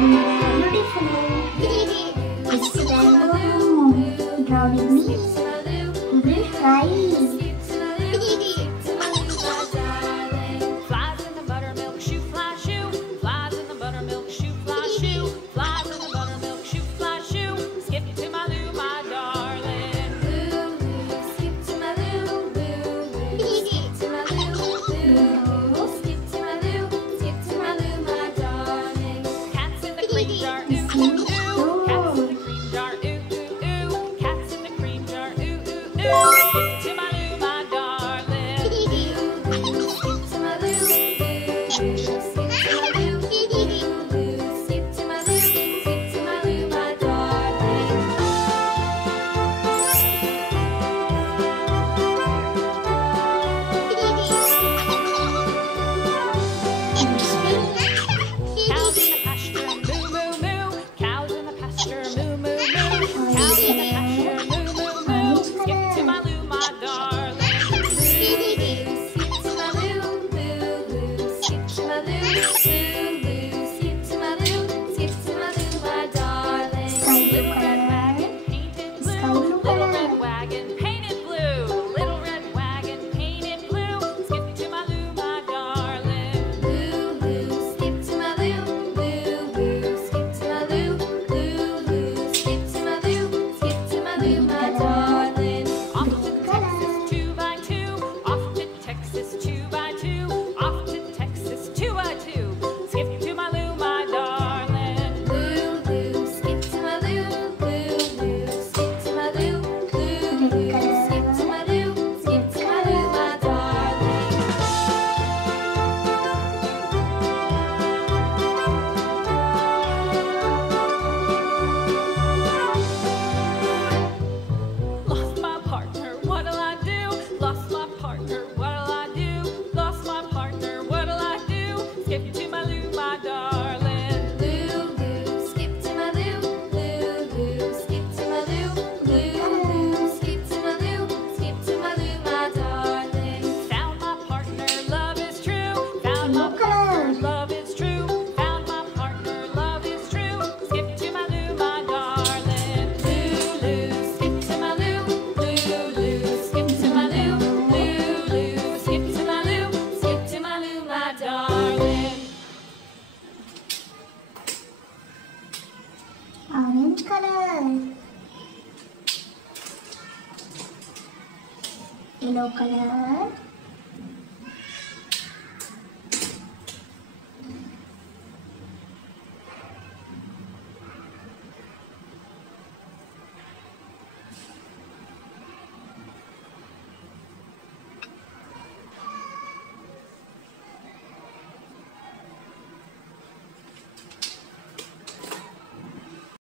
beautiful. It's rainbow. Draw with me. We will try. Flies in the buttermilk shoe, fly shoe. Flies in the buttermilk shoe, fly shoe. Flies in the buttermilk shoe, fly shoe. Skip to my Lou, my darling. Lou, skip to my Lou, Lou, skip to my Lou, Lou, skip to my Lou, skip to my Lou, my darling. Cats in the cream jar, ooh, ooh, ooh. Cats in the cream jar, ooh, ooh, ooh. Cats in the cream jar, ooh, ooh, ooh. Skip to my Lou, my darling. Lou, skip to my Lou, Lou, skip to my Lou, Lou, skip to my Lou, skip to my Lou, my darling. Cows in the pasture, moo, moo, moo. Cows in the pasture, moo, moo, moo. Cows in the pasture, moo, moo, moo. Skip to my Lou, my darling. Lou, skip to my Lou, Lou, Lou, skip to my Lou, Lou, Lou, skip to my Lou, skip to my Lou, my darling. Little red wagon painted blue, little red wagon painted blue, little red wagon painted blue. Skip to my Lou, my darling. Lou, Lou, skip to my Lou, Lou, Lou, skip to my Lou, Lou, Lou, skip to my Lou, skip to my Lou, my darling. Off to Texas 2x2, off to Texas 2x2, off to Texas 2x2. Skip to my Lou, my darling. Lou, Lou, skip to my Lou, Lou, Lou, skip to my Lou, Lou, Lou, skip to my Lou, skip to my Lou, my darling. Lost my partner, what'll I do? Lost my partner, what'll I do? Lost my partner, what'll I do? Skip to my Lou, my darling. Lou, Lou, skip to my Lou, Lou, Lou, skip to my Lou, Lou, Lou, skip to my Lou, skip to my Lou, my darling. Found my partner, love is true. Found my partner, love is true. Found my partner, love is true. Skip to my Lou, my darling. Lou, Lou, skip to my Lou, Lou, Lou, skip to my Lou, Lou, Lou, skip to my Lou, skip to my Lou, my darling. Orange color. Yellow color.